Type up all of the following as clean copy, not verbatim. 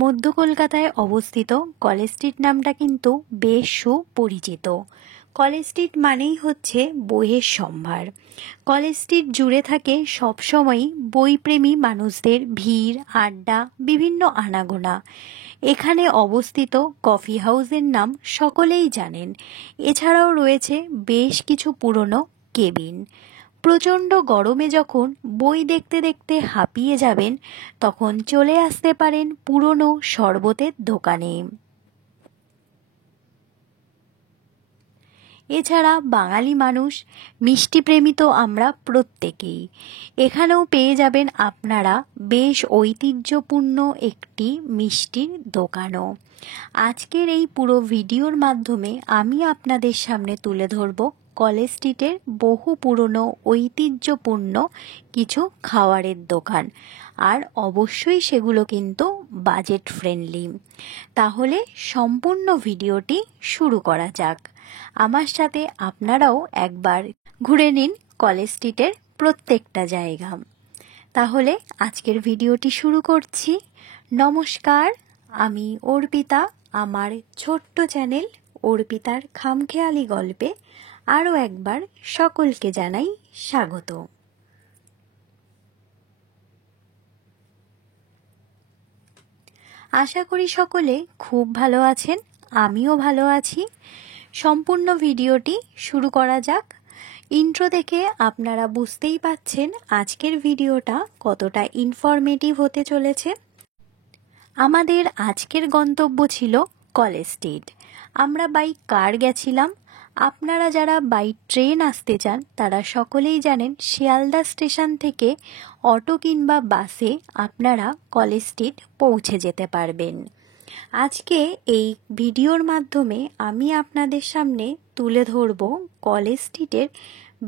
মধ্য কলকাতায় অবস্থিত কলেজ স্ট্রিট নামটা কিন্তু বেশ সুপরিচিত। কলেজ স্ট্রিট মানেই হচ্ছে বইয়ের সম্ভার। কলেজ স্ট্রিট জুড়ে থাকে সবসময়ই বইপ্রেমী মানুষদের ভিড়, আড্ডা, বিভিন্ন আনাগোনা। এখানে অবস্থিত কফি হাউসের নাম সকলেই জানেন। এছাড়াও রয়েছে বেশ কিছু পুরনো কেবিন। প্রচণ্ড গরমে যখন বই দেখতে দেখতে হাঁপিয়ে যাবেন, তখন চলে আসতে পারেন পুরনো শরবতের দোকানে। এছাড়া বাঙালি মানুষ, মিষ্টিপ্রেমী তো আমরা প্রত্যেকেই। এখানেও পেয়ে যাবেন আপনারা বেশ ঐতিহ্যপূর্ণ একটি মিষ্টির দোকানও। আজকের এই পুরো ভিডিওর মাধ্যমে আমি আপনাদের সামনে তুলে ধরব কলেজ স্ট্রিটের বহু পুরনো ঐতিহ্যপূর্ণ কিছু খাবারের দোকান, আর অবশ্যই সেগুলো কিন্তু বাজেট ফ্রেন্ডলি। তাহলে সম্পূর্ণ ভিডিওটি শুরু করা যাক। আমার সাথে আপনারাও একবার ঘুরে নিন কলেজ স্ট্রিটের প্রত্যেকটা জায়গা। তাহলে আজকের ভিডিওটি শুরু করছি। নমস্কার, আমি অর্পিতা। আমার ছোট্ট চ্যানেল অর্পিতার খামখেয়ালি গল্পে আরও একবার সকলকে জানাই স্বাগত। আশা করি সকলে খুব ভালো আছেন, আমিও ভালো আছি। সম্পূর্ণ ভিডিওটি শুরু করা যাক। ইন্ট্রো দেখে আপনারা বুঝতেই পাচ্ছেন আজকের ভিডিওটা কতটা ইনফরমেটিভ হতে চলেছে। আমাদের আজকের গন্তব্য ছিল কলেজ স্ট্রিট। আমরা বাই কার গেছিলাম। আপনারা যারা বাই ট্রেন আসতে চান তারা সকলেই জানেন শিয়ালদা স্টেশন থেকে অটো কিংবা বাসে আপনারা কলেজ স্ট্রিট পৌঁছে যেতে পারবেন। আজকে এই ভিডিওর মাধ্যমে আমি আপনাদের সামনে তুলে ধরব কলেজ স্ট্রিটের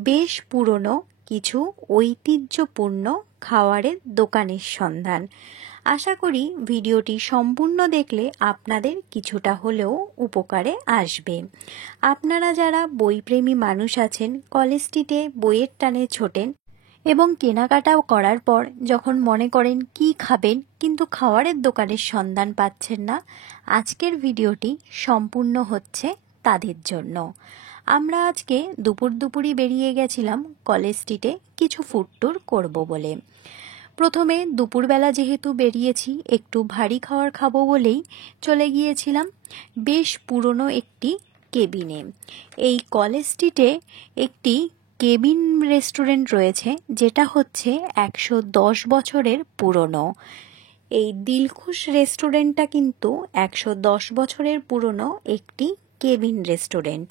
বেশ পুরনো কিছু ঐতিহ্যপূর্ণ খাবারের দোকানের সন্ধান। আশা করি ভিডিওটি সম্পূর্ণ দেখলে আপনাদের কিছুটা হলেও উপকারে আসবে। আপনারা যারা বইপ্রেমী মানুষ আছেন, কলেজ স্ট্রিটে বইয়ের টানে ছোটেন এবং কেনাকাটাও করার পর যখন মনে করেন কি খাবেন কিন্তু খাবারের দোকানের সন্ধান পাচ্ছেন না, আজকের ভিডিওটি সম্পূর্ণ হচ্ছে তাদের জন্য। আমরা আজকে দুপুরই বেরিয়ে গেছিলাম কলেজ স্ট্রিটে কিছু ফুড ট্যুর করব বলে। প্রথমে দুপুরবেলা যেহেতু বেরিয়েছি, একটু ভারী খাবার খাবো বলেই চলে গিয়েছিলাম বেশ পুরনো একটি কেবিনে। এই কলেজ স্ট্রিটে একটি কেবিন রেস্টুরেন্ট রয়েছে, যেটা হচ্ছে 110 বছরের পুরনো। এই দিলখুশ রেস্টুরেন্টটা কিন্তু 110 বছরের পুরনো একটি কেবিন রেস্টুরেন্ট।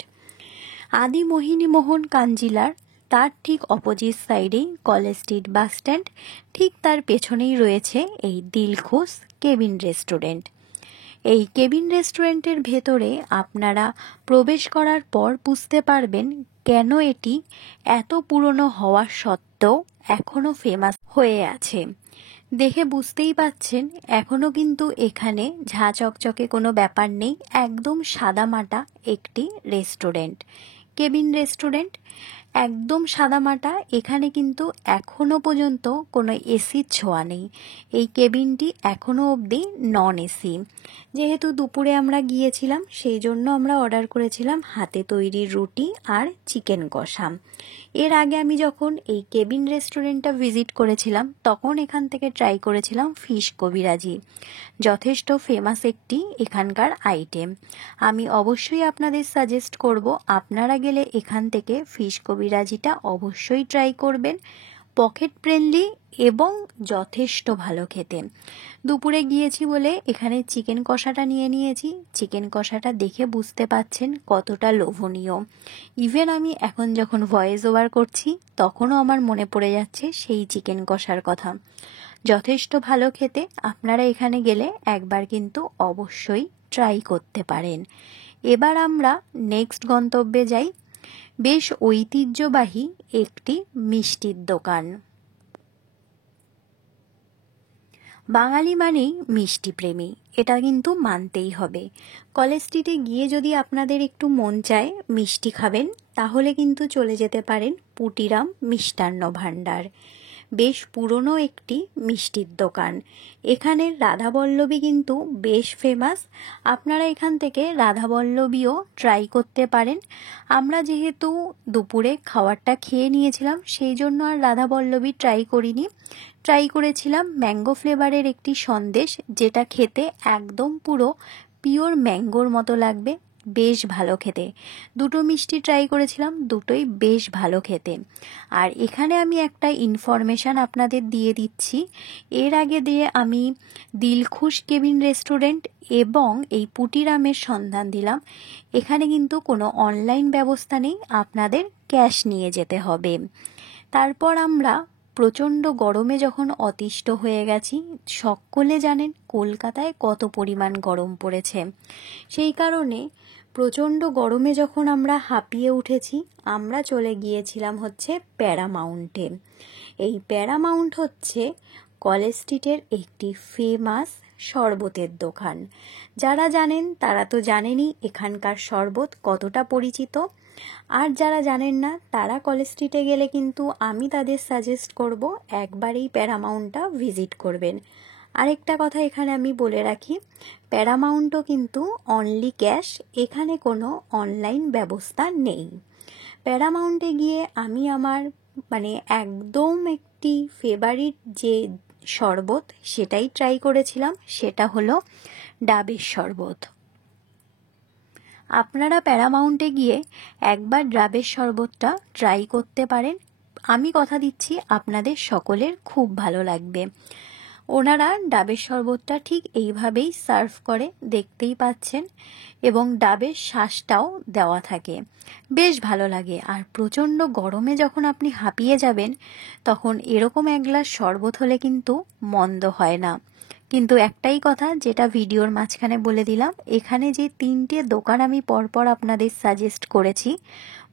আদি মোহিনী মোহন কাঞ্জিলার তার ঠিক অপোজিট সাইডেই কলেজ স্ট্রিট বাস স্ট্যান্ড, ঠিক তার পেছনেই রয়েছে এই দিলখুশ কেবিন রেস্টুরেন্ট। এই কেবিন রেস্টুরেন্টের ভেতরে আপনারা প্রবেশ করার পর বুঝতে পারবেন কেন এটি এত পুরনো হওয়ার সত্ত্বেও এখনও ফেমাস হয়ে আছে। দেখে বুঝতেই পাচ্ছেন এখনও কিন্তু এখানে ঝাঁ চকচকে কোনো ব্যাপার নেই, একদম সাদামাটা একটি রেস্টুরেন্ট, কেবিন রেস্টুরেন্ট, একদম সাদামাটা। এখানে কিন্তু এখনও পর্যন্ত কোনো এসির ছোঁয়া নেই। এই কেবিনটি এখনও অবধি নন এসি। যেহেতু দুপুরে আমরা গিয়েছিলাম সেই জন্য আমরা অর্ডার করেছিলাম হাতে তৈরি রুটি আর চিকেন কষা। এর আগে আমি যখন এই কেবিন রেস্টুরেন্টটা ভিজিট করেছিলাম তখন এখান থেকে ট্রাই করেছিলাম ফিশ কবিরাজি, যথেষ্ট ফেমাস একটি এখানকার আইটেম। আমি অবশ্যই আপনাদের সাজেস্ট করব আপনারা গেলে এখান থেকে ফিশ কবিরাজিটা অবশ্যই ট্রাই করবেন। পকেট ফ্রেন্ডলি এবং যথেষ্ট ভালো খেতে। দুপুরে গিয়েছি বলে এখানে চিকেন কষাটা নিয়ে নিয়েছি। চিকেন কষাটা দেখে বুঝতে পাচ্ছেন কতটা লোভনীয়। ইভেন আমি এখন যখন ভয়েস ওভার করছি তখনও আমার মনে পড়ে যাচ্ছে সেই চিকেন কষার কথা। যথেষ্ট ভালো খেতে। আপনারা এখানে গেলে একবার কিন্তু অবশ্যই ট্রাই করতে পারেন। এবার আমরা নেক্সট গন্তব্যে যাই, বেশ ঐতিহ্যবাহী একটি মিষ্টির দোকান। বাঙালি মানেই মিষ্টি প্রেমী, এটা কিন্তু মানতেই হবে। কলেজ স্ট্রিটে গিয়ে যদি আপনাদের একটু মন চায় মিষ্টি খাবেন, তাহলে কিন্তু চলে যেতে পারেন পুটিরাম মিষ্টান্ন ভাণ্ডার। বেশ পুরনো একটি মিষ্টির দোকান। এখানের রাধাবল্লভী কিন্তু বেশ ফেমাস। আপনারা এখান থেকে রাধাবল্লভীও ট্রাই করতে পারেন। আমরা যেহেতু দুপুরে খাবারটা খেয়ে নিয়েছিলাম, সেই জন্য আর রাধাবল্লভী ট্রাই করিনি। ট্রাই করেছিলাম ম্যাঙ্গো ফ্লেভারের একটি সন্দেশ, যেটা খেতে একদম পুরো পিওর ম্যাঙ্গোর মতো লাগবে, বেশ ভালো খেতে। দুটো মিষ্টি ট্রাই করেছিলাম, দুটোই বেশ ভালো খেতে। আর এখানে আমি একটা ইনফরমেশান আপনাদের দিয়ে দিচ্ছি। এর আগে দিয়ে আমি দিলখুশ কেবিন রেস্টুরেন্ট এবং এই পুটিরামের সন্ধান দিলাম। এখানে কিন্তু কোনো অনলাইন ব্যবস্থা নেই, আপনাদের ক্যাশ নিয়ে যেতে হবে। তারপর আমরা প্রচণ্ড গরমে যখন অতিষ্ঠ হয়ে গেছি, সকলে জানেন কলকাতায় কত পরিমাণ গরম পড়েছে, সেই কারণে প্রচণ্ড গরমে যখন আমরা হাঁপিয়ে উঠেছি, আমরা চলে গিয়েছিলাম হচ্ছে প্যারামাউন্টে। এই প্যারামাউন্ট হচ্ছে কলেজ স্ট্রিটের একটি ফেমাস শরবতের দোকান। যারা জানেন তারা তো জানেনই এখানকার শরবত কতটা পরিচিত, আর যারা জানেন না তারা কলেজ স্ট্রিটে গেলে কিন্তু আমি তাদের সাজেস্ট করব একবার এই প্যারামাউন্টটা ভিজিট করবেন। আরেকটা কথা এখানে আমি বলে রাখি, প্যারামাউন্টও কিন্তু অনলি ক্যাশ, এখানে কোনো অনলাইন ব্যবস্থা নেই। প্যারামাউন্টে গিয়ে আমি আমার একদম একটি ফেভারিট যে শরবত সেটাই ট্রাই করেছিলাম, সেটা হলো ডাবের শরবত। আপনারা প্যারামাউন্টে গিয়ে একবার ডাবের শরবতটা ট্রাই করতে পারেন। আমি কথা দিচ্ছি আপনাদের সকলের খুব ভালো লাগবে। ওনারা ডাবের শরবতটা ঠিক এইভাবেই সার্ভ করে, দেখতেই পাচ্ছেন, এবং ডাবের শ্বাসটাও দেওয়া থাকে, বেশ ভালো লাগে। আর প্রচণ্ড গরমে যখন আপনি হাঁপিয়ে যাবেন, তখন এরকম এক গ্লাস শরবত হলে কিন্তু মন্দ হয় না। কিন্তু একটাই কথা, যেটা ভিডিওর মাঝখানে বলে দিলাম, এখানে যে 3টে দোকান আমি পরপর আপনাদের সাজেস্ট করেছি,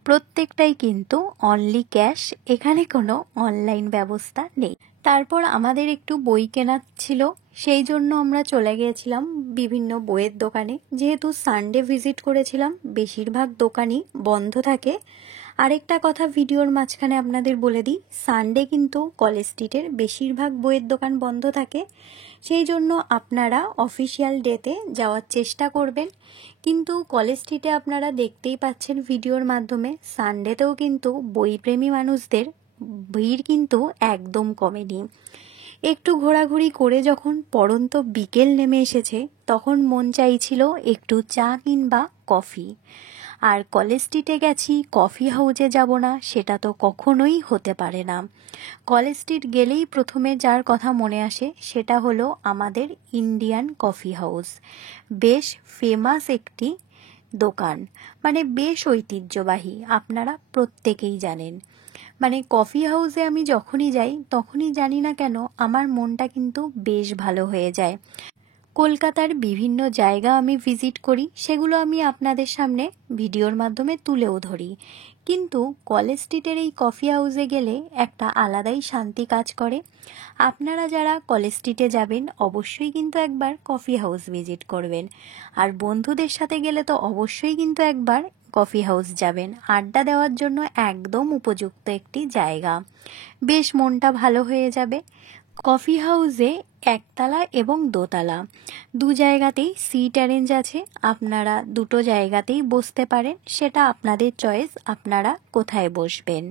প্রত্যেকটাই কিন্তু অনলি ক্যাশ, এখানে কোনো অনলাইন ব্যবস্থা নেই। তারপর আমাদের একটু বই কেনার ছিল, সেই জন্য আমরা চলে গিয়েছিলাম বিভিন্ন বইয়ের দোকানে। যেহেতু সানডে ভিজিট করেছিলাম, বেশিরভাগ দোকানই বন্ধ থাকে। আরেকটা কথা ভিডিওর মাঝখানে আপনাদের বলে দিই, সানডে কিন্তু কলেজ স্ট্রিটের বেশিরভাগ বইয়ের দোকান বন্ধ থাকে, সেই জন্য আপনারা অফিসিয়াল ডেতে যাওয়ার চেষ্টা করবেন। কিন্তু কলেজ স্ট্রিটে আপনারা দেখতেই পাচ্ছেন ভিডিওর মাধ্যমে, সানডেতেও কিন্তু বইপ্রেমী মানুষদের ভিড় কিন্তু একদম কমেনি। একটু ঘোরাঘুরি করে যখন পড়ন্ত বিকেল নেমে এসেছে, তখন মন চাইছিল একটু চা কিংবা কফি। আর কলেজ স্ট্রিটে গেছি, কফি হাউসে যাব না, সেটা তো কখনোই হতে পারে না। কলেজ স্ট্রিট গেলেই প্রথমে যার কথা মনে আসে সেটা হলো আমাদের ইন্ডিয়ান কফি হাউস। বেশ ফেমাস একটি দোকান, বেশ ঐতিহ্যবাহী, আপনারা প্রত্যেকেই জানেন। কফি হাউসে আমি যখনই যাই, তখনই জানি না কেন আমার মনটা কিন্তু বেশ ভালো হয়ে যায়। কলকাতার বিভিন্ন জায়গা আমি ভিজিট করি, সেগুলো আমি আপনাদের সামনে ভিডিওর মাধ্যমে তুলেও ধরি, কিন্তু কলেজ স্ট্রিটের এই কফি হাউসে গেলে একটা আলাদাই শান্তি কাজ করে। আপনারা যারা কলেজ স্ট্রিটে যাবেন, অবশ্যই কিন্তু একবার কফি হাউস ভিজিট করবেন। আর বন্ধুদের সাথে গেলে তো অবশ্যই কিন্তু একবার কফি হাউস যাবেন, আড্ডা দেওয়ার জন্য একদম উপযুক্ত একটি জায়গা, বেশ মনটা ভালো হয়ে যাবে। কফি হাউসে একতলা এবং দোতলা দু জায়গাতেই সিট অ্যারেঞ্জ আছে, আপনারা দুটো জায়গাতেই বসতে পারেন, সেটা আপনাদের চয়েস, আপনারা কোথায় বসবেন।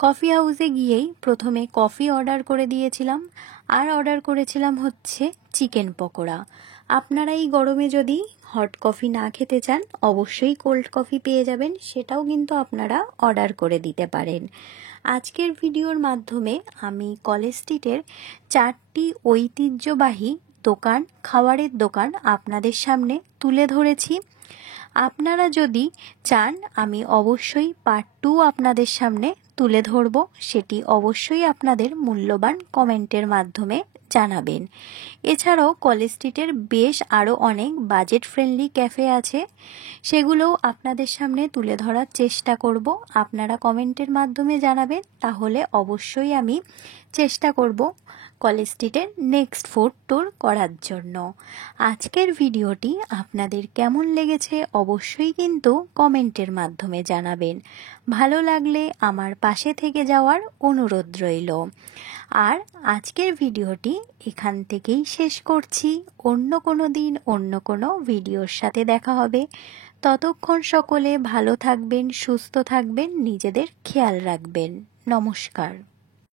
কফি হাউসে গিয়েই প্রথমে কফি অর্ডার করে দিয়েছিলাম, আর অর্ডার করেছিলাম হচ্ছে চিকেন পকোড়া। আপনারা এই গরমে যদি হট কফি না খেতে চান, অবশ্যই কোল্ড কফি পেয়ে যাবেন, সেটাও কিন্তু আপনারা অর্ডার করে দিতে পারেন। আজকের ভিডিওর মাধ্যমে আমি কলেজ স্ট্রিটের 4টি ঐতিহ্যবাহী দোকান, খাবারের দোকান আপনাদের সামনে তুলে ধরেছি। আপনারা যদি চান, আমি অবশ্যই পার্ট 2 আপনাদের সামনে তুলে ধরব, সেটি অবশ্যই আপনাদের মূল্যবান কমেন্টের মাধ্যমে জানাবেন। এছাড়াও কলেজ স্ট্রিটের বেশ আরও অনেক বাজেট ফ্রেন্ডলি ক্যাফে আছে, সেগুলোও আপনাদের সামনে তুলে ধরার চেষ্টা করব। আপনারা কমেন্টের মাধ্যমে জানাবেন, তাহলে অবশ্যই আমি চেষ্টা করব কলেজ স্ট্রিটের নেক্সট ফুড ট্যুর করার জন্য। আজকের ভিডিওটি আপনাদের কেমন লেগেছে অবশ্যই কিন্তু কমেন্টের মাধ্যমে জানাবেন। ভালো লাগলে আমার পাশে থেকে যাওয়ার অনুরোধ রইল। আর আজকের ভিডিওটি এখান থেকেই শেষ করছি। অন্য কোনো দিন অন্য কোনো ভিডিওর সাথে দেখা হবে। ততক্ষণ সকলে ভালো থাকবেন, সুস্থ থাকবেন, নিজেদের খেয়াল রাখবেন। নমস্কার।